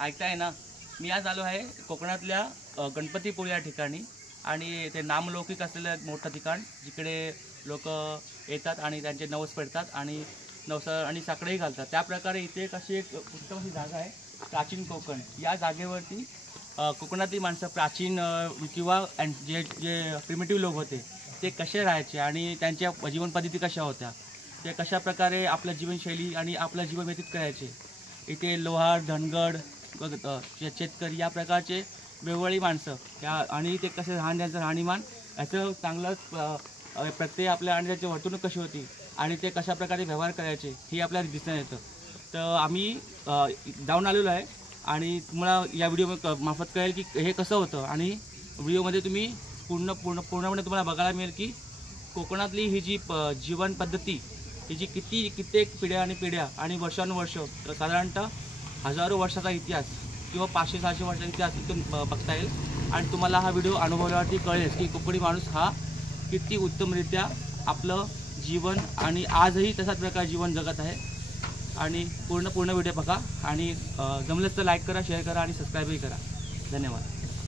ऐकताय ना? मी आज आलो आहे कोकणातल्या गणपतीपुळे या ठिकाणी आणि ते नामलौकिक असलेलं मोठं ठिकाण जिकडे लोक येतात आणि त्यांचे नवस पेटतात आणि आणि साकडंही घालतात। त्या प्रकारे इथे एक उत्तम अशी जागा आहे प्राचीन कोकण। या जागेवरती कोकणातली माणसं प्राचीन किंवा जे जे प्रिमिटिव्ह लोक होते ते कसे राहायचे आणि त्यांच्या जीवनपद्धती कशा होत्या, ते कशा प्रकारे आपल्या जीवनशैली आणि आपलं जीवन व्यतीत करायचे। इथे लोहार, धनगड, शेतकरी या प्रकारचे वेगवेगळी माणसं त्या आणि ते कसे त्यांचं राहणीमान याचं चांगलं प्रत्येक आपल्या आणि त्याची वर्तणूक कशी होती आणि ते कशा प्रकारे व्यवहार करायचे हे आपल्याला दिसून येतं। तर आम्ही जाऊन आलेलो आहे आणि तुम्हाला या व्हिडिओ मार्फत कळेल की हे कसं होतं आणि व्हिडिओमध्ये तुम्ही पूर्णपणे तुम्हाला बघायला मिळेल की कोकणातली ही जी जीवन पद्धती ही जी कित्येक पिढ्या आणि पिढ्या आणि वर्षानुवर्ष साधारणतः हजारो वर्षाचा इतिहास किंवा 500-600 वर्षाचा इतिहास इथून बघता येईल आणि तुम्हाला हा व्हिडिओ अनुभवल्यावरती कळेल की कोकणी माणूस हा किती उत्तमरित्या आपलं जीवन आणि आजही तशाच प्रकारे जीवन जगत आहे। आणि पूर्ण व्हिडिओ बघा आणि जमलंच तर लाईक करा, शेअर करा आणि सबस्क्राईबही करा। धन्यवाद।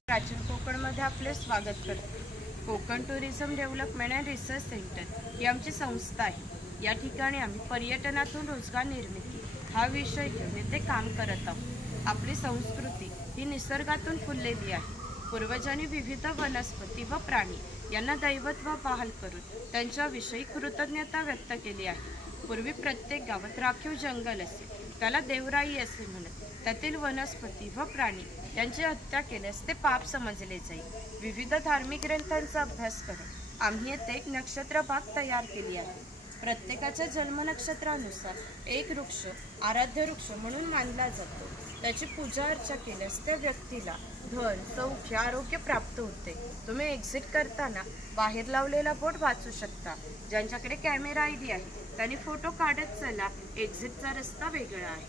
प्राचीन कोकणमध्ये आपले स्वागत करते। Konkan tourism development and research centre ही आमची संस्था आहे। या ठिकाणी आम्ही पर्यटनातून रोजगार निर्मिती हा विषय घेऊन इथे काम करत आहोत। आपली संस्कृती ही निसर्गातून फुललेली आहे। पूर्वजांनी विविध वनस्पती व प्राणी यांना दैवत व बहाल करून त्यांच्याविषयी कृतज्ञता व्यक्त केली आहे। पूर्वी प्रत्येक गावात राखीव जंगल असे, त्याला देवराई असे म्हणत। त्यातील वनस्पती व प्राणी यांची हत्या केल्यास ते पाप समजले जाईल। विविध धार्मिक ग्रंथांचा अभ्यास करत आम्ही येथे एक नक्षत्र बाग तयार केली आहे। प्रत्येकाच्या जन्म नक्षत्रानुसार एक वृक्ष आराध्य वृक्ष म्हणून मानला जातो। त्याची पूजा अर्चा केल्यास त्या व्यक्तीला धन, सौख्य, आरोग्य प्राप्त होते। तुम्ही एक्झिट करताना बाहेर लावलेला बोर्ड वाचू शकता। ज्यांच्याकडे कॅमेरा आयडी आहे त्यांनी फोटो काढत चला, एक्झिटचा रस्ता वेगळा आहे।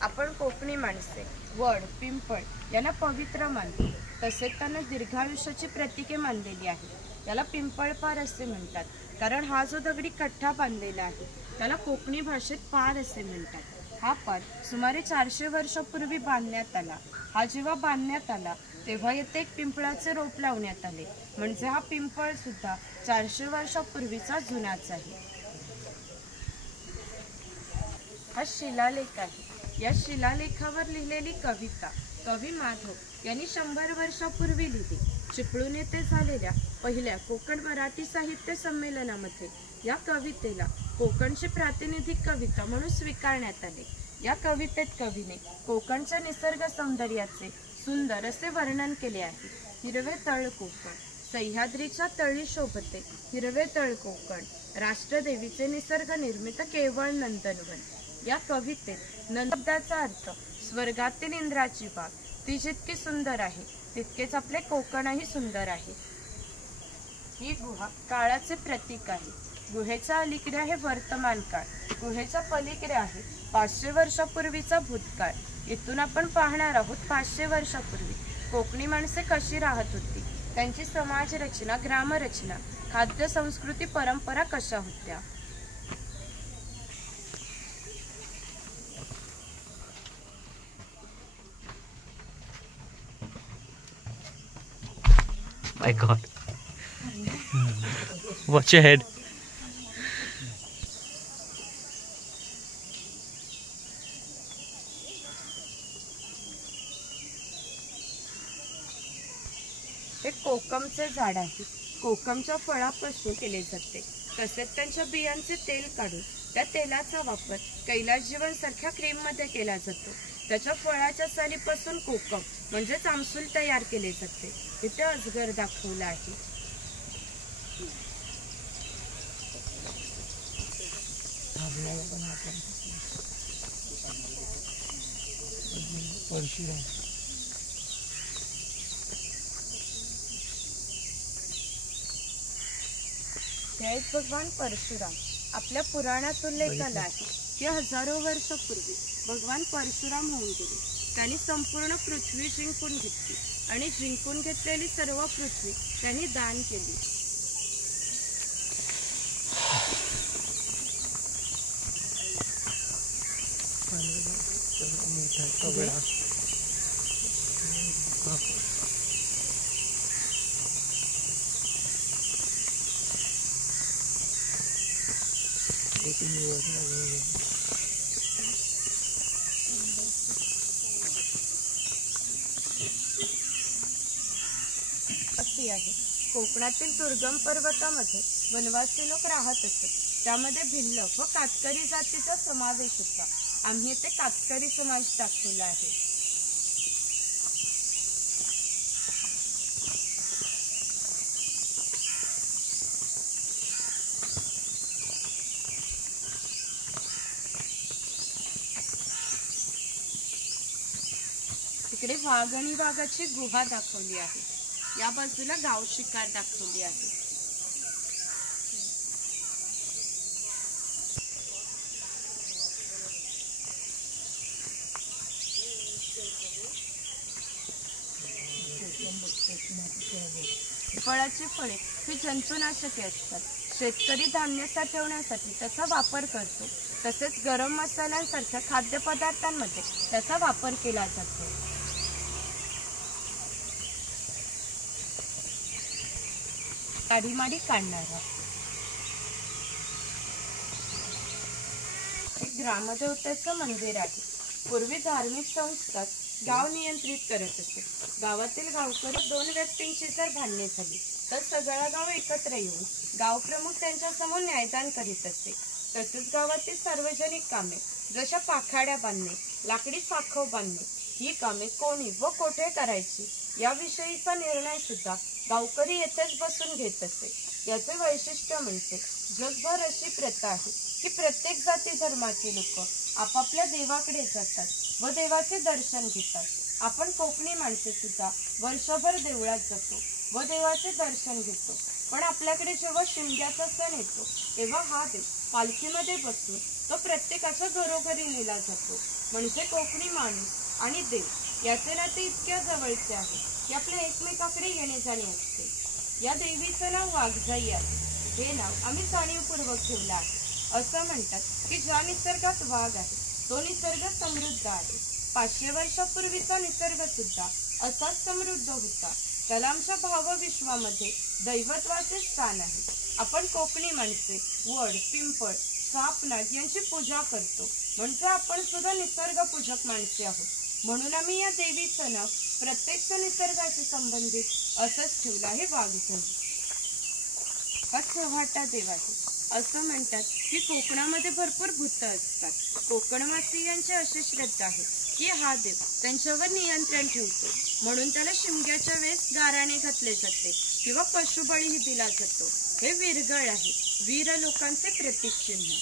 आपण कोकणी माणसे वड, पिंपळ यांना पवित्र मानतो, तसेच त्यांना दीर्घायुष्याची प्रतीके मानलेली आहे। त्याला पिंपळपार असे म्हणतात कारण हा जो दगडी कट्टा बांधलेला आहे त्याला कोकणी भाषेत पार असे म्हणतात। हा पार सुमारे 400 वर्षापूर्वी बांधण्यात आला। हा जेव्हा बांधण्यात आला तेव्हा येथे एक पिंपळाचे रोप लावण्यात आले, म्हणजे हा पिंपळ सुद्धा 400 वर्षापूर्वीचा जुनाच आहे। हा शिलालेख आहे। या शिलालेखावर लिहिलेली कविता कवी माधव यांनी 100 वर्षापूर्वी लिहिली। चिपळूण येथे झालेल्या पहिल्या कोकण मराठी साहित्य संमेलनामध्ये या कवितेला कोकणची प्रातिनिधिक कविता म्हणून स्वीकारण्यात आले। या कवितेत कवीने कोकणच्या निसर्ग सौंदर्याचे सुंदर असे वर्णन केले आहे। हिरवे तळ कोकण, सह्याद्रीच्या तळी शोभते हिरवे तळ कोकण, राष्ट्रदेवीचे निसर्ग निर्मित केवळ नंदनवन। या कवितेत नंदशब्दाचा अर्थ स्वर्गातील इंद्राची बाग, ती जितकी सुंदर आहे तितकेच आपले कोकणही सुंदर आहे। ही गुहा काळाचे प्रतीक आहे। गुहेच्या अलीकडे आहे वर्तमान काळ, गुहेच्या पलीकडे आहे 500 वर्षापूर्वीचा भूतकाळ। इथून आपण पाहणार आहोत 500 वर्षापूर्वी कोकणी माणसे कशी राहत होती, त्यांची समाज रचना, ग्रामरचना, खाद्य संस्कृती, परंपरा कशा होत्या। My God. Watch your head. हे कोकमचे झाड आहे। कोकमच्या फळापासून केले जाते, तसेच त्यांच्या बियांचे तेल काढून त्या तेलाचा वापर कैलास जीवन सारख्या क्रीम मध्ये केला जातो। त्याच्या फळाच्या सालीपासून कोकम म्हणजेच आमसूल तयार केले जाते। इथे अजगर दाखवला आहे। हे आहेत भगवान परशुराम। आपल्या पुराणात उल्लेख आला आहे की हजारो वर्षापूर्वी भगवान परशुराम होऊन गेले। त्यांनी संपूर्ण पृथ्वी जिंकून घेतली आणि जिंकून घेतलेली सर्व पृथ्वी त्यांनी दान केली। अशी आहे. कोकणातील दुर्गम पर्वतामध्ये वनवासी लोक राहत असत. त्यामध्ये भिल्ल व कातकरी जातीचा समावेश होता. आम्ही येथे कातकरी समाज दाखवला आहे. इकडे वाघ आणि वाघाची गुहा दाखवली आहे. या बाजूला गाव शिकार दाखवली आहे. फळाची फळे ही जंतुनाशके असतात. शेतकरी धान्य साठवण्यासाठी त्याचा वापर करतो. तसेच गरम मसाल्यांसारख्या खाद्यपदार्थांमध्ये त्याचा वापर केला जातो. काडीमाडी काढणारा एक ग्रामदेवतेचं मंदिर आहे. पूर्वी धार्मिक संस्था गाव नियंत्रित करत असे. गावातील गावकरी 2 व्यक्तींची जर भांडणे झाली तर सगळं गाव एकत्र येऊन गावप्रमुख त्यांच्या समोर न्यायदान करीत असे. तसेच गावातील सार्वजनिक कामे जशा पाखाड्या बांधणे, लाकडी साखव बांधणे ही कामे कोणी व कोठे करायची याविषयीचा निर्णय सुद्धा गावकरी येथेच बसून घेत असे. याचे वैशिष्ट्य म्हणजे जगभर अशी प्रथा आहे की प्रत्येक जाती धर्माची लोक आपापल्या देवाकडे जातात व देवाचे दर्शन घेतात. आपण कोकणी माणसे सुद्धा वर्षभर देवळात जातो व देवाचे दर्शन घेतो. पण आपल्याकडे जेव्हा शिमग्याचा सण येतो तेव्हा हा देव पालखीमध्ये बसून तो प्रत्येकाच्या घरोघरी नेला जातो. म्हणजे कोकणी माणूस आणि देव याचे नाते इतक्या जवळचे आहे की आपल्या एकमेकाकडे येणे जाणे असते. या देवीचं नाव वाघजाई आहे. हे नाव आम्ही जाणीवपूर्वक ठेवलं आहे. असं म्हणतात की ज्या निसर्गात वाघ आहे तो निसर्ग समृद्ध आहे. 500 वर्षापूर्वीचा निसर्ग सुद्धा असाच समृद्ध होता. त्याला आमच्या भावविश्वामध्ये दैवत्वाचे स्थान आहे. आपण कोकणी माणसे वड, पिंपळ, साप, नाग यांची पूजा करतो. म्हणजे आपण सुद्धा निसर्ग पूजक माणसे आहोत. म्हणून आम्ही या देवीचं नाव प्रत्यक्ष निसर्गाशी संबंधित असंच ठेवलं आहे वाघजाई. हा चव्हाटा देव आहे. असं म्हणतात की कोकणामध्ये भरपूर भूत असतात. कोकणवासियांची अशी श्रद्धा आहे की हा देव त्यांच्यावर नियंत्रण ठेवतो. म्हणून त्याला शिमग्याच्या वेळेस गाराणे घातले जाते किंवा पशुबळीही दिला जातो. हे विरगळ आहे, वीर लोकांचे प्रतीक चिन्ह.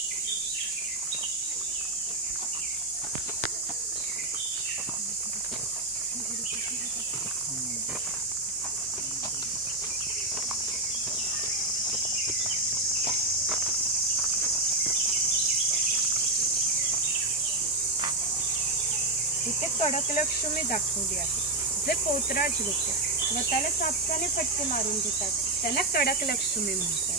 इथे कडक लक्ष्मी दाखवली आहे. जे पोतराज लोक स्वतःला सापसाने फटके मारून घेतात त्यांना कडक लक्ष्मी म्हणतात.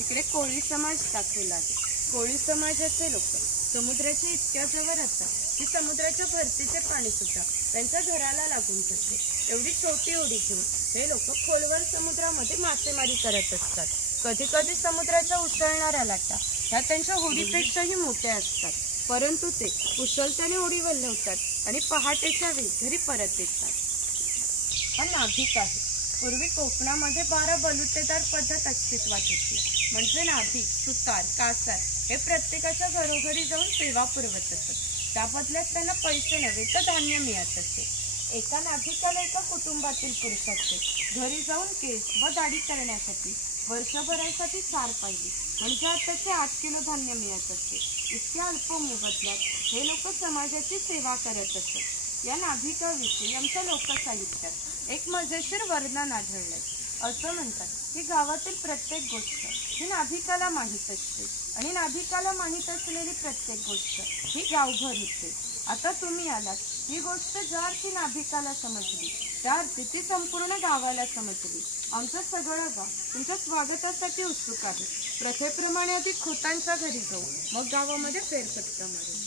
इकडे कोळी समाज दाखवला आहे. कोळी समाजाचे लोक समुद्राच्या इतक्या जवळ असतात की समुद्राच्या भरतीचे पाणी सुद्धा त्यांच्या घराला लागून जाते. एवढी छोटी होडी घेऊन हे लोक खोलवर समुद्रामध्ये मासेमारी करत असतात. कधी कधी समुद्राच्या उसळणाऱ्या लाटा ह्या त्यांच्या होडीपेक्षाही मोठ्या असतात. परंतु ते कुशलतेने होडी वल्हवतात आणि पहाटेच्या वेळी घरी परत येतात. हा नाभिक आहे. पूर्वी कोकणामध्ये 12 बलुतेदार पद्धत अस्तित्वात होती. म्हणजे नाभिक, सुतार, कासार हे प्रत्येकाच्या घरोघरी जाऊन सेवा पुरवत असत. त्या बदल्यात त्यांना पैसे नव्हे तर धान्य मिळत असे. एका नाभिकाला एका कुटुंबातील पुरुषाचे घरी जाऊन केस व दाढी करण्यासाठी वर्षभरासाठी 4 पाहिली म्हणजे आताचे 8 किलो धान्य मिळत असते. इतक्या अल्प मोबदल्यात हे लोक समाजाची सेवा करत असत. या नाभिकाविषयी आमच्या लोकसाहित्यात एक मजेशीर वर्णन आढळलंय. असं म्हणतात की गावातील प्रत्येक गोष्ट ही नाभिकाला माहीत असते आणि नाभिकाला माहीत असलेली प्रत्येक गोष्ट ही गावभर होते. आता तुम्ही आलात, ही गोष्ट ज्या अर्थी नाभिकाला समजली त्या अर्थी ती संपूर्ण गावाला समजली. आमचं सगळं गाव तुमच्या स्वागतासाठी उत्सुक आहे. प्रथेप्रमाणे आधी खोतांच्या घरी जाऊ, मग गावामध्ये फेरफटका मारू.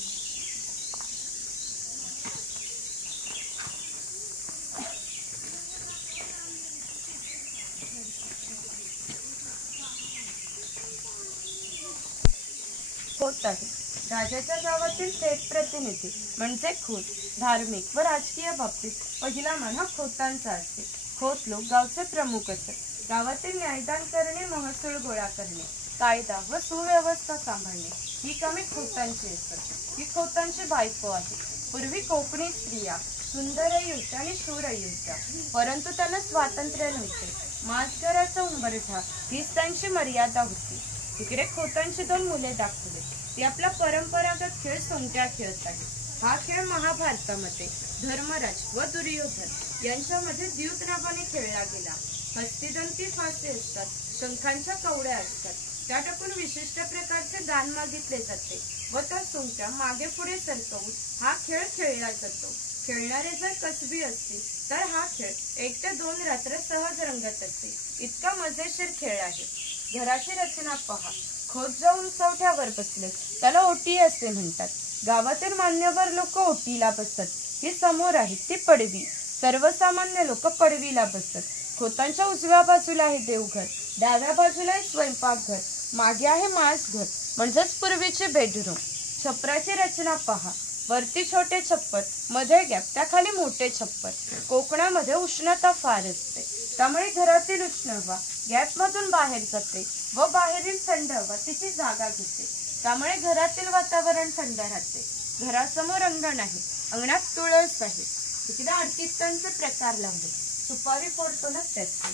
खोत आहे राजाच्या गावातील थेट प्रतिनिधी म्हणजे खोत. धार्मिक व राजकीय बाबतीत पहिला मान हा खोतांचा असते. खोत लोक गावचे प्रमुख असतात. गावातील न्यायदान करणे, महसूल गोळा करणे, कायदा व सुव्यवस्था सांभाळणे ही कामे खोतांची असतात. ही खोतांची बायको आहे. पूर्वी कोकणी स्त्रिया सुंदरही होत्या आणि शूरही होत्या, परंतु त्यांना स्वातंत्र्य नव्हते. माजघराचा उंबरठा हीच त्यांची मर्यादा होती. तिकडे खोतांची 2 मुले दाखवली. ती आपला परंपरागत खेळ सोंगट्या खेळत आहे. हा खेळ महाभारतामध्ये धर्मराज व दुर्योधन यांच्यामध्ये द्यूत नावाने खेळला गेला. हस्तिदंती फासे असतात, शंखांच्या कवड्या असतात, त्या टाकून विशिष्ट प्रकारचे दान मागितले जाते व त्या सोंगट्या मागे पुढे सरकवून हा खेळ खेळला जातो. खेळणारे जर कसबी असतील तर हा खेळ 1 ते 2 रात्र सहज रंगत असते. इतका मजेशीर खेळ आहे. घराची रचना पहा. खोत जाऊन चौथ्यावर बसले त्याला ओटी असे म्हणतात. गावातील मान्यवर लोक ओटीला बसतात. ही समोर आहे ती पडवी. सर्वसामान्य लोक पडवीला बसतात. खोतांच्या उजव्या बाजूला आहे देवघर, डाव्या बाजूला आहे स्वयंपाकघर, मागे आहे मासघर म्हणजेच पूर्वीचे बेडरूम. छपराची रचना पहा. वरती छोटे छप्पर, मध्ये गॅप, त्याखाली मोठे छप्पर. कोकणामध्ये उष्णता फार असते, त्यामुळे घरातील उष्ण हवा गॅपमधून बाहेर जाते व बाहेरील थंड हवा तिची जागा घेते. त्यामुळे घरातील वातावरण थंड राहते. घरासमोर अंगण आहे. अंगणात तुळस आहे. तिकडे आर्किटांचे प्रकार लावले. सुपारी फोडतो ना त्याचे.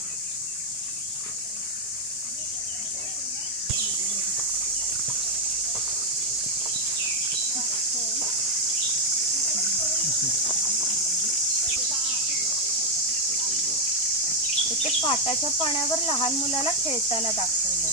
इथे पाटाच्या पाण्यावर लहान मुलाला खेळताना दाखवलं.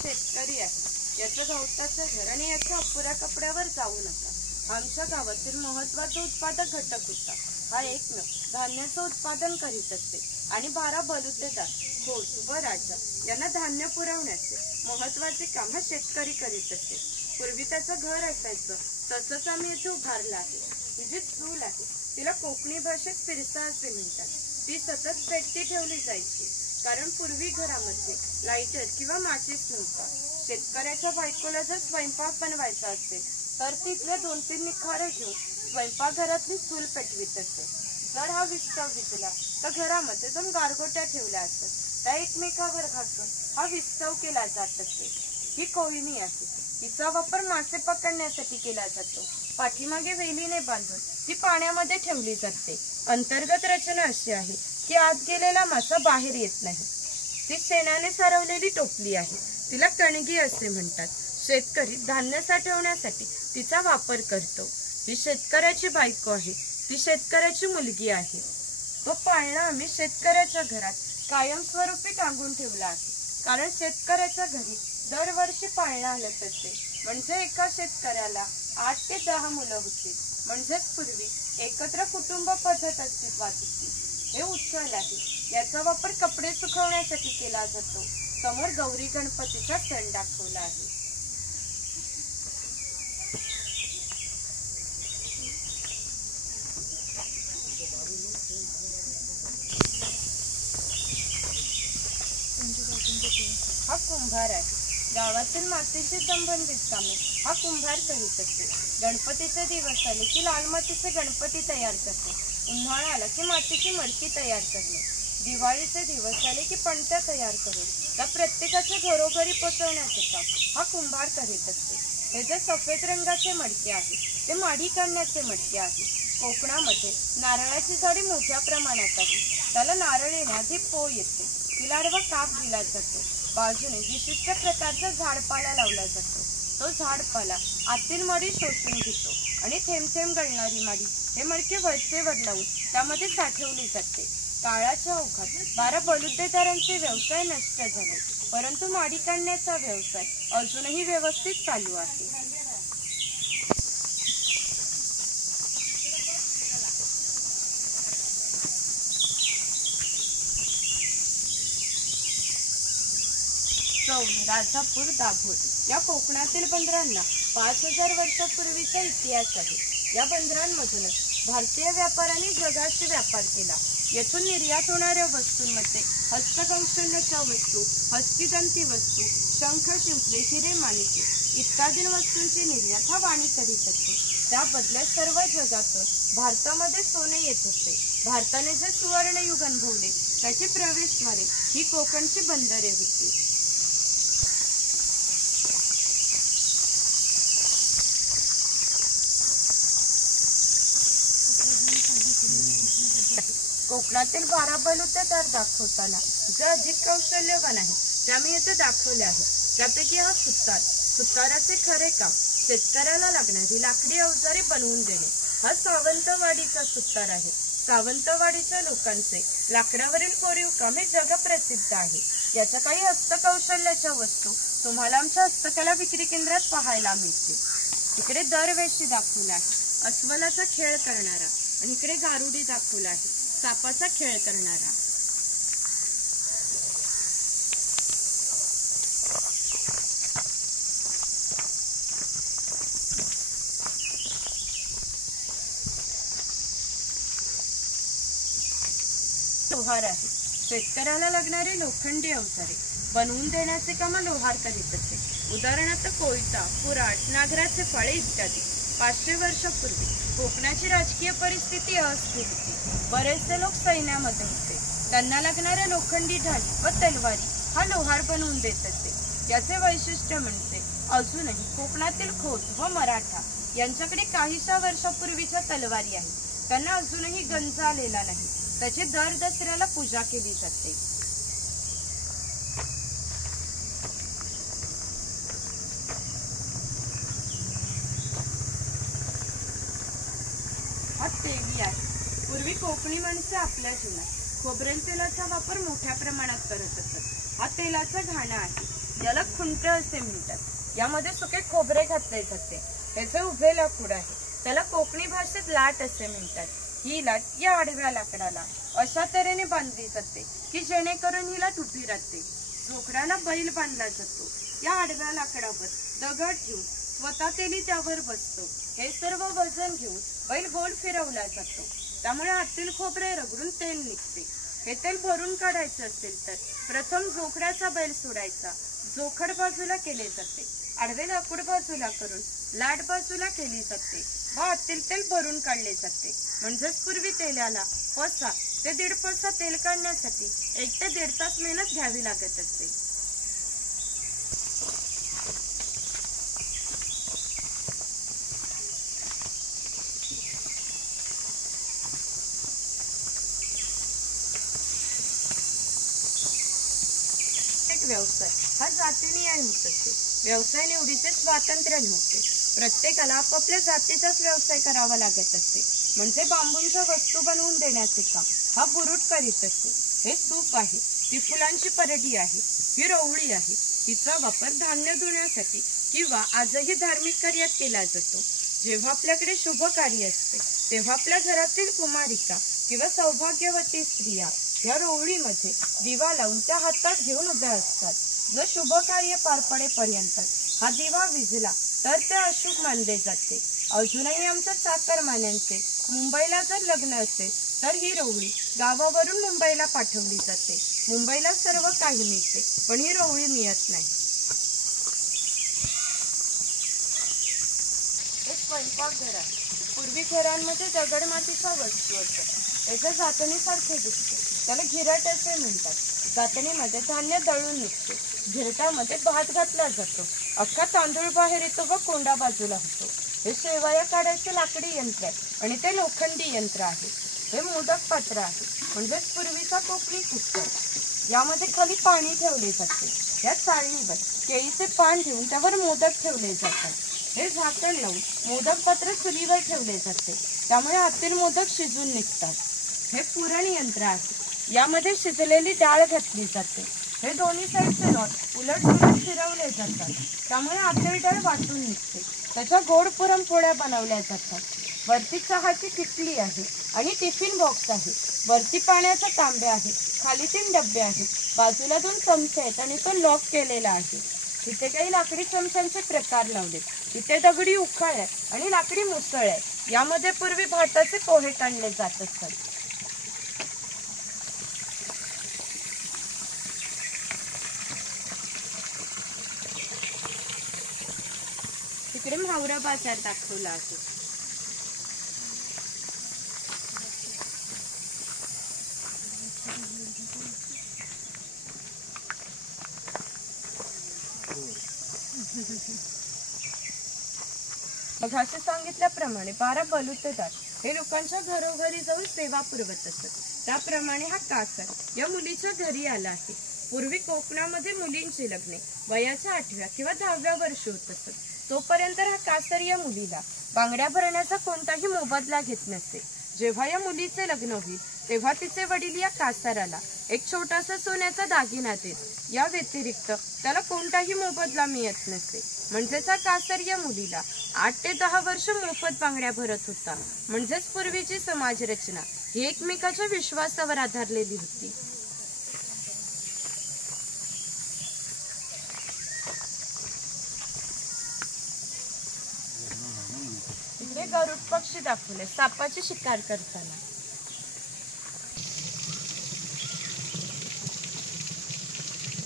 शेतकरी आहे. याचं गवताचं घर आणि याच्या अपुऱ्या कपड्यावर जाऊ नका. आमच्या गावातील महत्वाचा उत्पादक घटक होता. हा एकमेव धान्याचं उत्पादन करीत असते आणि 12 बलुतेदार, खोत व राजा यांना धान्य पुरवण्याचे महत्वाचे काम हा शेतकरी करीत असते. पूर्वी त्याचं घर असायचं तसंच आम्ही इथे उभारलं आहे. ही जी चूल आहे तिला कोकणी भाषेत पिरसा असे म्हणतात. ती सतत पेटती ठेवली जायची, कारण पूर्वी घरामध्ये लाईटर किंवा माचीस नव्हता. शेतकऱ्याच्या बायकोला जर स्वयंपाक बनवायचा असेल तर तिथले 2-3 निखारे घेऊन स्वयंपाकघरातली चूल पेटवीत असे. जर हा विस्तव विजला तर घरामध्ये 2 गारगोट्या ठेवल्या असत. त्या एकमेकावर घासून हा विस्तव केला जात असे. ही कोयनी आहे. हिचा वापर मासे पकडण्यासाठी केला जातो. पाठीमागे वेलीने बांधून ती पाण्यामध्ये ठेवली जाते. अंतर्गत रचना अशी आहे की आत गेलेला मासा बाहेर येत नाही. ती शेणाने सारवलेली टोपली आहे. तिला कणगी असे म्हणतात. शेतकरी धान्य साठवण्यासाठी तिचा वापर करतो. ही शेतकऱ्याची बायको आहे. ती शेतकऱ्याची मुलगी आहे. तो पाळणा आम्ही शेतकऱ्याच्या घरात कायमस्वरूपी टांगून ठेवला आहे, कारण शेतकऱ्याच्या घरी दरवर्षी पाळणा आलत असते. म्हणजे एका शेतकऱ्याला 8 ते 10 मुलं होती. म्हणजेच पूर्वी एकत्र कुटुंब पद्धत अस्तित्वात होती. हे उचल आहे. याचा वापर कपडे सुकवण्यासाठी केला जातो. समोर गौरी गणपतीचा सण दाखवला आहे. हा कुंभार आहे. गावातील मातीशी संबंधित कामे हा कुंभार करीत असते. गणपतीचे दिवस आले की लाल मातीचे गणपती तयार करते. उन्हाळा आला की मातीची मडकी तयार करणे. दिवाळीचे दिवस आले की पणत्या तयार करून त्या प्रत्येकाच्या घरोघरी पोचवण्याचे काम हा कुंभार करीत असते. हे जे सफेद रंगाचे मडके आहे ते माडी काढण्याचे मडके आहे. कोकणामध्ये नारळाची झाडी मोठ्या प्रमाणात आहे. त्याला नारळ येण्याआधी पो येते. तिला काप दिला जातो. बाजूने विशिष्ट प्रकारचा झाडपाला लावला जातो. तो झाडपाला आतील मडी शोषून घेतो आणि थेंब थेंब गळणारी मडी हे मडके वरचेवर लावून त्यामध्ये साठवली जाते. काळाच्या ओघात 12 बलुतेदारांचे व्यवसाय नष्ट झाले, परंतु माडी काढण्याचा व्यवसाय अजूनही व्यवस्थित चालू आहे. चौल, राजापूर, दाभोळ या कोकणातील बंदरांना 5000 वर्षापूर्वीचा इतिहास आहे. या बंदरांमधूनच भारतीय व्यापाऱ्यांनी जगाशी व्यापार केला. येथून निर्यात होणाऱ्या वस्तूंमध्ये हस्तकौशल्याच्या वस्तू, हस्तिदंती वस्तू, शंख, शिंपले, हिरे, माणिके इत्यादी वस्तूंची निर्यात हा वाणी करीत असते. त्या बदल्यात सर्व जगातून भारतामध्ये सोने येत होते. भारताने जे सुवर्णयुग अनुभवले त्याची प्रवेशद्वारे ही कोकणची बंदरे होती. कोकणातील 12 बलुतेदार दाखवताना जे अधिक कौशल्यवान आहेत त्या मी येथे दाखवले आहेत. त्यापैकी हा सुतार. सुताराचे खरे काम शेतकऱ्याला लागणारी लाकडी अवजारे बनवून देणे. हा सावंतवाडीचा सुतार आहे. सावंतवाडीच्या लोकांचे लाकडावरील कोरीव काम हे जगप्रसिद्ध आहे. याच्या काही हस्तकौशल्याच्या वस्तू तुम्हाला आमच्या हस्तकला विक्री केंद्रात पाहायला मिळतील. इकडे दरवेशी दाखवला आहे, अस्वलाचा खेळ करणारा, आणि इकडे गारुडी दाखवला आहे, सापाचा खेळ करणारा. लोहार आहे. शेतकऱ्याला लागणारे लोखंडी अवजारे बनवून देण्याचे काम लोहार करीत असे. उदाहरणार्थ कोयता, कुऱ्हाड, नागराचे फळे इत्यादी. 500 वर्षापूर्वी कोकणाची राजकीय परिस्थिती अस्थिर होती. बरेचसे लोक सैन्यामध्ये होते. त्यांना लागणाऱ्या लोखंडी ढाली व तलवारी हा लोहार बनवून देत असे. याचे वैशिष्ट्य म्हणजे अजूनही कोकणातील खोत व मराठा यांच्याकडे काहीशा वर्षापूर्वीच्या तलवारी आहेत. त्यांना अजूनही गंज आलेला नाही. त्याची दर दसऱ्याला पूजा केली जाते. हा तेली आहे. पूर्वी कोकणी माणसे आपल्या जीवनात खोबरेल तेलाचा वापर मोठ्या प्रमाणात करत असत. हा तेलाचा घाणा आहे. याला खुंट असे म्हणतात. यामध्ये सुके खोबरे घातले जाते. याचे उभे लाकूड आहे. त्याला कोकणी भाषेत लाट असे म्हणतात. ही लाट या आडव्या लाकडाला अशा तऱ्हेने बांधली जाते की जेणेकरून ही लाट उभी राहते. जोखडाला बैल बांधला जातो. या आडव्या लाकडावर दगड ठेवून स्वतः तेली त्यावर बसतो. हे सर्व वजन घेऊन बैल गोल फिरवला जातो. त्यामुळे आतील खोबरे रगडून तेल निघते. हे तेल भरून काढायचे असेल तर प्रथम जोखडाचा बैल सोडायचा. जोखड बाजूला केले जाते. आडवे लाकूड बाजूला करून लाट बाजूला केली जाते व आतील तेल भरून काढले जाते. म्हणजेच पूर्वी तेलाला पसा ते 1.5 पसा तेल काढण्यासाठी 1 ते 1.5 तास मेहनत घ्यावी लागत असते. व्यवसाय हा जातीने होत असते. व्यवसाय निवडीचे स्वातंत्र्य नव्हते. प्रत्येकाला आपापल्या जातीचाच व्यवसाय करावा लागत असते. म्हणजे बांबूंच्या वस्तू बनवून देण्याचे काम हा बुरुट करीत असतो. हे सूप आहे. ती फुलांची परडी आहे. ही रोवळी आहे. तिचा वापर धान्य धुण्यासाठी किंवा आजही धार्मिक कार्यात केला जातो. जेव्हा आपल्याकडे शुभ कार्य असते तेव्हा आपल्या घरातील कुमारिका किंवा सौभाग्यवती स्त्रिया या रोवळीमध्ये दिवा लावून त्या हातात घेऊन उभ्या असतात. जर शुभ कार्य पार पडेपर्यंत हा दिवा विझला तर ते अशुभ मानले जाते. अजूनही आमच्या चाकरमान्यांचे मुंबईला जर लग्न असेल तर ही रोवळी गावावरून मुंबईला पाठवली जाते. मुंबईला सर्व काही मिळते पण ही रोवळी मिळत नाही. एक स्वयंपाकघर आहे. पूर्वी घरांमध्ये दगडमातीच्या वस्तू असतात. त्याचे जातणीसारखे दिसते. त्याला घिरट असे म्हणतात. जातणीमध्ये धान्य दळून निघते. घिरटामध्ये भात घातला जातो. अख्खा तांदूळ बाहेर येतो व कोंडा बाजूला होतो. हे शेवया काढायचे लाकडी यंत्र आहे आणि ते लोखंडी यंत्र आहे. हे मोदक पात्र आहे. म्हणजेच पूर्वीचा कोकणी कुकर. यामध्ये खाली पाणी ठेवले जाते. या चाळणीवर केळीचे पान ठेवून त्यावर मोदक ठेवले जातात. हे झाकण लावून मोदक पात्र चुलीवर ठेवले जाते. त्यामुळे आतील मोदक शिजून निघतात. हे पुरण यंत्र आहे. यामध्ये शिजलेली डाळ घातली जाते. हे दोन्ही साईडचे रॉड उलट सुलट फिरवले जातात. त्यामुळे आतील डाळ वाटून निघते. त्याच्या गोड पुरणपोळ्या बनवल्या जातात. वरती चहाची किटली आहे आणि टिफिन बॉक्स आहे. वरती पाण्याचा तांबे आहे. खाली 3 डबे आहेत. बाजूला 2 चमचे आहेत आणि तो लॉक केलेला आहे. इथे काही लाकडी चमच्यांचे प्रकार लावले. इथे दगडी उखाळ आहे आणि लाकडी मुसळ आहे. यामध्ये पूर्वी भाताचे पोहे काढले जात असतात. इकडे म्हावरा बाजार दाखवला आहे. मघाशी सांगितल्याप्रमाणे 12 बलुतेदार हे लोकांच्या घरोघरी जाऊन सेवा पुरवत असत. त्याप्रमाणे हा कासर या मुलीच्या घरी आला आहे. पूर्वी कोकणामध्ये मुलींची लग्ने वयाच्या 8व्या किंवा 10व्या वर्षी होत असत. तोपर्यंत हा कासर या मुलीला बांगड्या भरण्याचा कोणताही मोबदला घेत नसे. जेव्हा या मुलीचे लग्न होईल तेव्हा तिचे वडील या कासाराला एक छोटासा सोन्याचा दागिना देत. या व्यतिरिक्त त्याला कोणताही मोबदला मिळत नसे. म्हणजेच हा कासर या मुलीला 8 ते 10 वर्ष मोफत बांगड्या भरत होता. म्हणजेच पूर्वीची समाज रचना ही एकमेकाच्या विश्वासावर आधारलेली होती. इकडे गरुड पक्षी दाखवले सापाची शिकार करताना.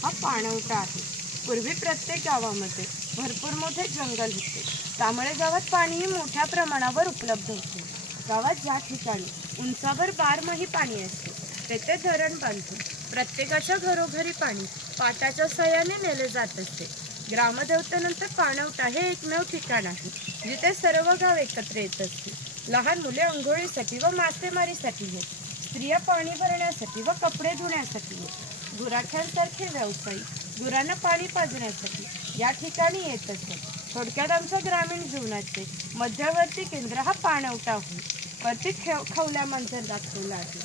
हा पाणवठा आहे. पूर्वी प्रत्येक गावामध्ये भरपूर मोठे जंगल होते. त्यामुळे गावात पाणीही मोठ्या प्रमाणावर उपलब्ध होते. गावात ज्या ठिकाणी उंचावर 12माही पाणी असते तेथे धरण बांधून प्रत्येकाच्या घरोघरी पाणी पाटाच्या साहाय्याने नेले जात असते. ग्रामदेवतेनंतर पाणवठा हे एकमेव ठिकाण आहे जिथे सर्व गाव एकत्र येत असते. लहान मुले अंघोळीसाठी व मासेमारीसाठी येत. स्त्रिया पाणी भरण्यासाठी व कपडे धुण्यासाठी येत. गुराख्यांसारखे व्यावसायिक गुरांना पाणी पाजण्यासाठी या ठिकाणी येत असत. थोडक्यात आमच्या ग्रामीण जीवनाचे मध्यवर्ती केंद्र हा पाणवठा होय. वरती खवल्या मंजर दाखवला आहे.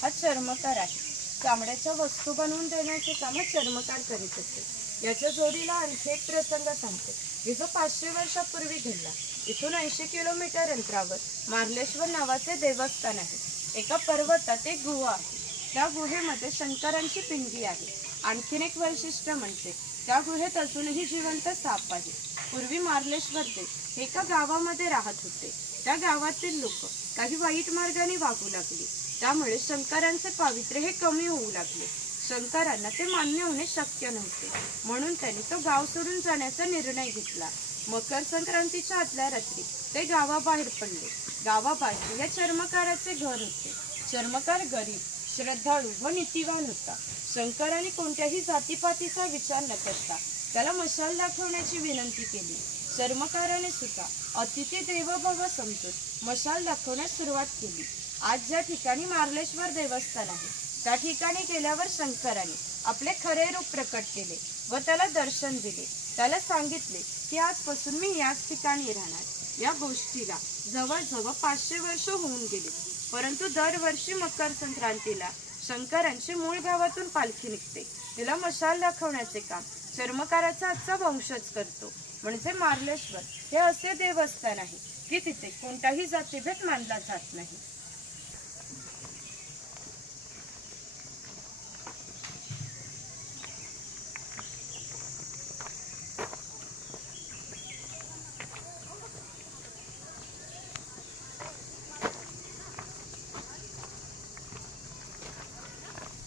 हा चर्मकार आहे. चामड्याच्या वस्तू बनवून देण्याचे काम चर्मकार करीत असते. याच्या जोडीला आणखी एक प्रसंग सांगते की जो 500 वर्षापूर्वी घडला. इथून 80 किलोमीटर अंतरावर मार्लेश्वर नावाचे देवस्थान आहे. एका पर्वतात एक गुहा आहे. त्या गुहेमध्ये शंकरांची पिंडी आहे. आणखीन एक वैशिष्ट्य म्हणजे त्या गुहेत अजूनही जिवंत साप आहे. पूर्वी मार्लेश्वर देव एका गावामध्ये राहत होते. त्या गावातील लोक काही वाईट मार्गाने वागू लागली. त्यामुळे शंकरांचे पावित्र्य हे कमी होऊ लागले. शंकरांना ते मान्य होणे शक्य नव्हते. म्हणून त्यांनी तो गाव सोडून जाण्याचा निर्णय घेतला. मकर संक्रांतीच्या आदल्या रात्री ते गावाबाहेर पडले. गावाबाहेर या चर्मकाराचे घर होते. चर्मकार गरीब, श्रद्धाळू व नीतिवान होता. शंकरांनी कोणत्याही जातीपातीचा विचार न करता त्याला मशाल दाखवण्याची विनंती केली. चर्मकाराने सुद्धा अतिथी देवो भव समजून मशाल दाखवण्यास सुरुवात केली. आज ज्या ठिकाणी मार्लेश्वर देवस्थान आहे त्या ठिकाणी गेल्यावर शंकराने आपले खरे रूप प्रकट केले व त्याला दर्शन दिले. त्याला सांगितले की आजपासून मी याच ठिकाणी राहणार. या गोष्टीला जवळजवळ 500 वर्ष होऊन गेली. परंतु दरवर्षी मकर संक्रांतीला शंकरांची मूळ गावातून पालखी निघते. तिला मशाल दाखवण्याचे काम चर्मकाराचा आजचा वंशज करतो. म्हणजे मार्लेश्वर हे असे देवस्थान आहे की तिथे कोणताही जातीभेद मानला जात नाही.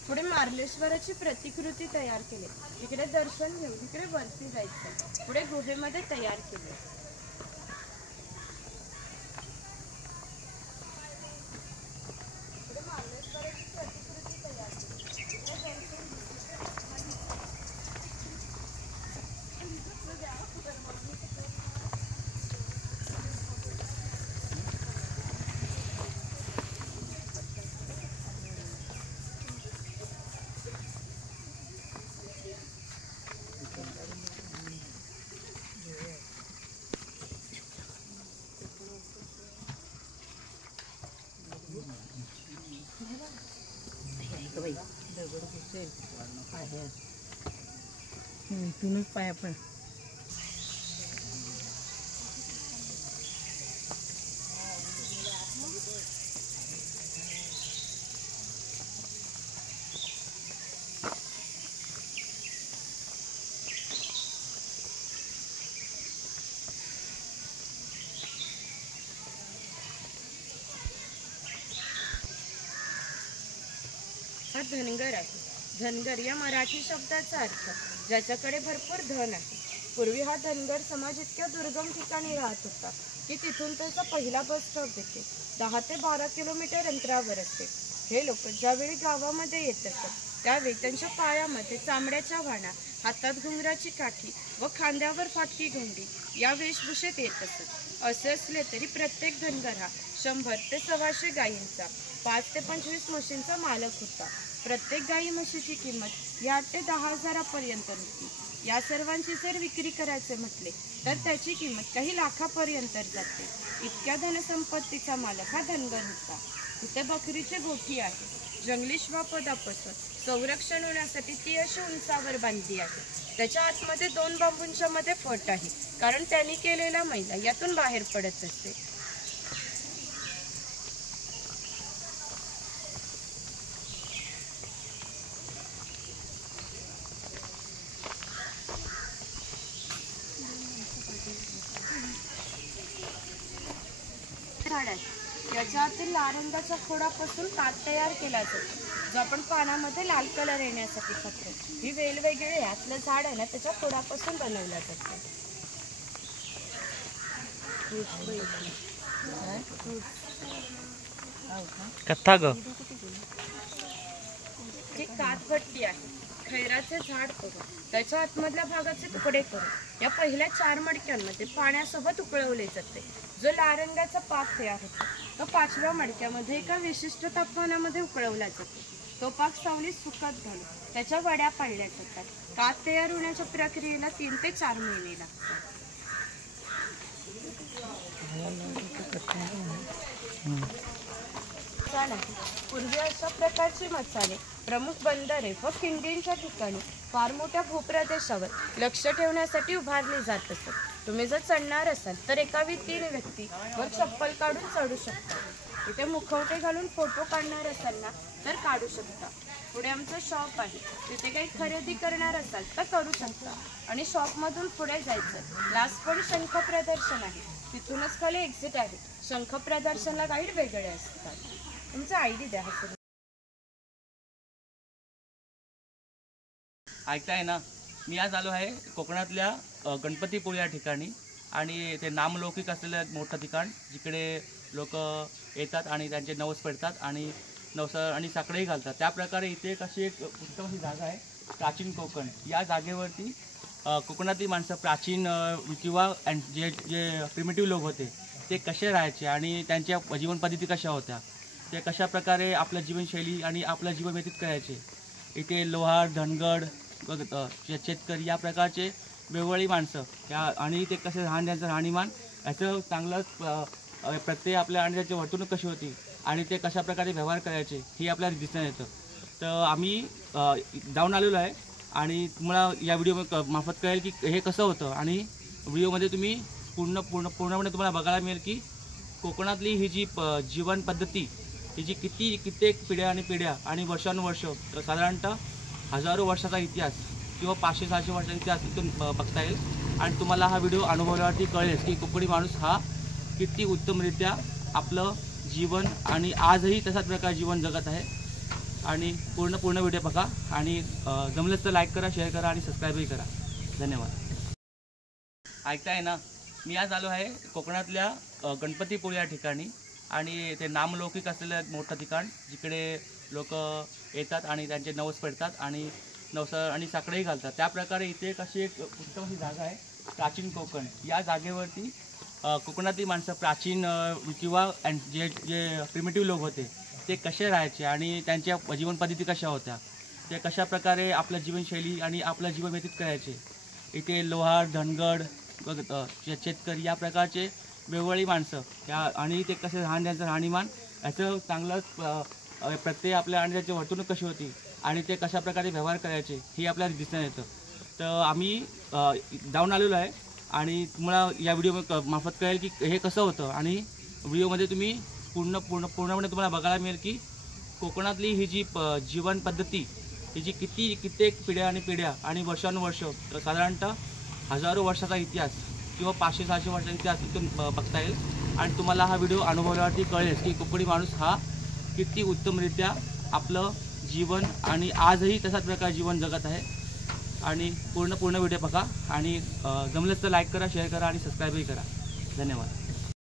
पुढे मार्लेश्वराची प्रतिकृती तयार केली. इकडे दर्शन घेऊन इकडे वरती जायचं. पुढे गुहेमध्ये तयार केले. पुढे मार्लेश्वराची प्रतिकृती तयार केली. इकडे दर्शन इथूनच पाया पण हा धनगर आहे. धनगर या मराठी शब्दाचा अर्थ ज्याच्याकडे भरपूर धन आहे. पूर्वी हा धनगर समाज इतक्या दुर्गम ठिकाणी राहत होता की तिथून त्याचा पहिला बस स्टॉप देखील 10 ते 12 किलोमीटर अंतरावर असते. हे लोक ज्यावेळी गावामध्ये येत असत त्यावेळी त्यांच्या पायामध्ये चामड्याच्या वाणा, हातात घुंगराची काठी व खांद्यावर फाटकी घोंगडी या वेशभूषेत येत असत. असे असले तरी प्रत्येक धनगर हा 100 ते 125 गायींचा, 5 ते 25 म्हशींचा मालक होता. प्रत्येक गायी म्हशीची किंमत 8 ते 10 हजारापर्यंत होती. या सर्वांची जर विक्री करायचे म्हटले तर त्याची किंमत काही लाखापर्यंत जाते. इतक्या धनसंपत्तीचा मालक हा धनगर होता. इथे बकरीची गोठी आहे. जंगली श्वापदापासून संरक्षण होण्यासाठी ती अशी उंचावर बांधली आहे. त्याच्या आतमध्ये 2 बांबूंच्या मध्ये फट आहे, कारण त्यांनी केलेला मैला यातून बाहेर पडत असते. याच्या आतील लारंगाच्या खोडापासून कात तयार केला जातो, जो आपण पानामध्ये लाल कलर येण्यासाठी खातो. ही वेगवेगळे यातलं झाड आहे ना, त्याच्या खोडापासून बनवलं जातं. कथा ग ही कातभट्टी आहे. खैराचे झाड करून त्याच्या आतमधल्या भागाचे तुकडे करून या पहिल्या 4 मडक्यांमध्ये पाण्यासोबत उकळवले जाते. जो लारंगाचा पाक तयार होतो तो 5व्या मडक्यामध्ये एका विशिष्ट तापमानामध्ये उकळवला जातो. तो पाक सावलीत सुकत घालून त्याच्या वड्या पाडल्या जातात. कात तयार होण्याच्या प्रक्रियेला 3 ते 4 महिने लागतात. पूर्वी अशा प्रकारचे मसाले प्रमुख बंदरे व खिंडींच्या ठिकाणी फार मोठ्या भूप्रदेशावर लक्ष ठेवण्यासाठी उभारली जात असत. तुम्ही जर चढणार असाल तर एकावी 3 व्यक्ती वर चप्पल काढून चढू शकता. इथे मुखवटे घालून फोटो काढणार असाल ना तर काढू शकता. पुढे आमचं शॉप आहे. तिथे काही खरेदी करणार असाल तर करू शकता. आणि शॉपमधून पुढे जायचं लास्ट पण शंख प्रदर्शन आहे. तिथूनच खाली एक्झिट आहे. शंख प्रदर्शनला गाईड वेगळे असतात. तुमचा ID द्या. ऐकताय ना, मी आज आलो आहे कोकणातल्या गणपतीपुळे या ठिकाणी. आणि ते नामलौकिक असलेलं एक मोठं ठिकाण जिकडे लोक येतात आणि त्यांचे नवस पेटतात आणि आणि साखळही घालतात. त्याप्रकारे इथे कशी एक उत्तम अशी जागा आहे, प्राचीन कोकण. या जागेवरती कोकणातली माणसं प्राचीन किंवा जे प्रिमिटिव्ह लोक होते ते कसे राहायचे आणि त्यांच्या जीवनपद्धती कशा होत्या, ते कशा प्रकारे आपलं जीवनशैली आणि आपलं जीवन व्यतीत करायचे. इथे लोहार, धनगड, शेतकरी या प्रकारचे वेगवेगळी माणसं आणि ते कसे त्यांचं राहणीमान याचं चांगलं प्रत्येक आपल्या आणि त्याची वर्तणूक कशी होती आणि ते कशा प्रकारे व्यवहार करायचे हे आपल्याला दिसून येतं. तर आम्ही जाऊन आलेलो आहे आणि तुम्हाला या व्हिडिओ मार्फत कळेल की हे कसं होतं. आणि व्हिडिओमध्ये तुम्ही पूर्णपणे तुम्हाला बघायला मिळेल की कोकणातली ही जी जीवन पद्धती ही जी कित्येक पिढ्या आणि पिढ्या आणि वर्षानुवर्ष साधारणतः हजारो वर्षाचा इतिहास किंवा 500-600 वर्षाचा इतिहास इथून बघता येईल. आणि तुम्हाला हा व्हिडिओ अनुभवल्यावरती कळेल की कोकणी माणूस हा किती उत्तमरित्या आपलं जीवन आणि आजही तसाच प्रकारे जीवन जगत आहे. आणि पूर्ण व्हिडिओ बघा आणि जमलंच तर लाईक करा, शेअर करा आणि सबस्क्राईबही करा. धन्यवाद. ऐकताय ना, मी आज आलो आहे कोकणातल्या गणपतीपुळे या ठिकाणी. आणि ते नामलौकिक असलेलं एक मोठं ठिकाण जिकडे लोक येतात आणि त्यांचे नवस पेटतात आणि आणि साखळही घालतात. त्याप्रकारे इथे कशी एक उत्तम अशी जागा आहे, प्राचीन कोकण. या जागेवरती कोकणातली माणसं प्राचीन किंवा जे प्रिमिटिव्ह लोक होते ते कसे राहायचे आणि त्यांच्या जीवनपद्धती कशा होत्या, ते कशा प्रकारे आपलं जीवनशैली आणि आपलं जीवन व्यतीत करायचे. इथे लोहार, धनगड, शेतकरी या प्रकारचे वेगवेगळी माणसं आणि ते कसे त्यांचं राहणीमान याचं चांगलं प्रत्येक आपल्या आणि त्याची वर्तणूक कशी होती आणि ते कशाप्रकारे व्यवहार करायचे हे आपल्याला दिसून येतं. तर आम्ही जाऊन आलेलो आहे आणि तुम्हाला या व्हिडिओ मार्फत कळेल की हे कसं होतं. आणि व्हिडिओमध्ये तुम्ही पूर्णपणे तुम्हाला बघायला मिळेल की कोकणातली ही जी जीवन पद्धती ही जी कित्येक पिढ्या आणि वर्षानुवर्ष साधारणतः हजारो वर्षाचा इतिहास किंवा 500-600 वर्षाचा इतिहास इथून बघता येईल. आणि तुम्हाला हा व्हिडिओ अनुभवल्यावरती कळेल की कोकणी माणूस हा किती उत्तमरित्या आपलं जीवन आणि आजही तशाच प्रकारे जीवन जगत आहे. आणि पूर्ण व्हिडिओ बघा आणि जमलंच तर लाईक करा, शेअर करा आणि सबस्क्राईबही करा. धन्यवाद.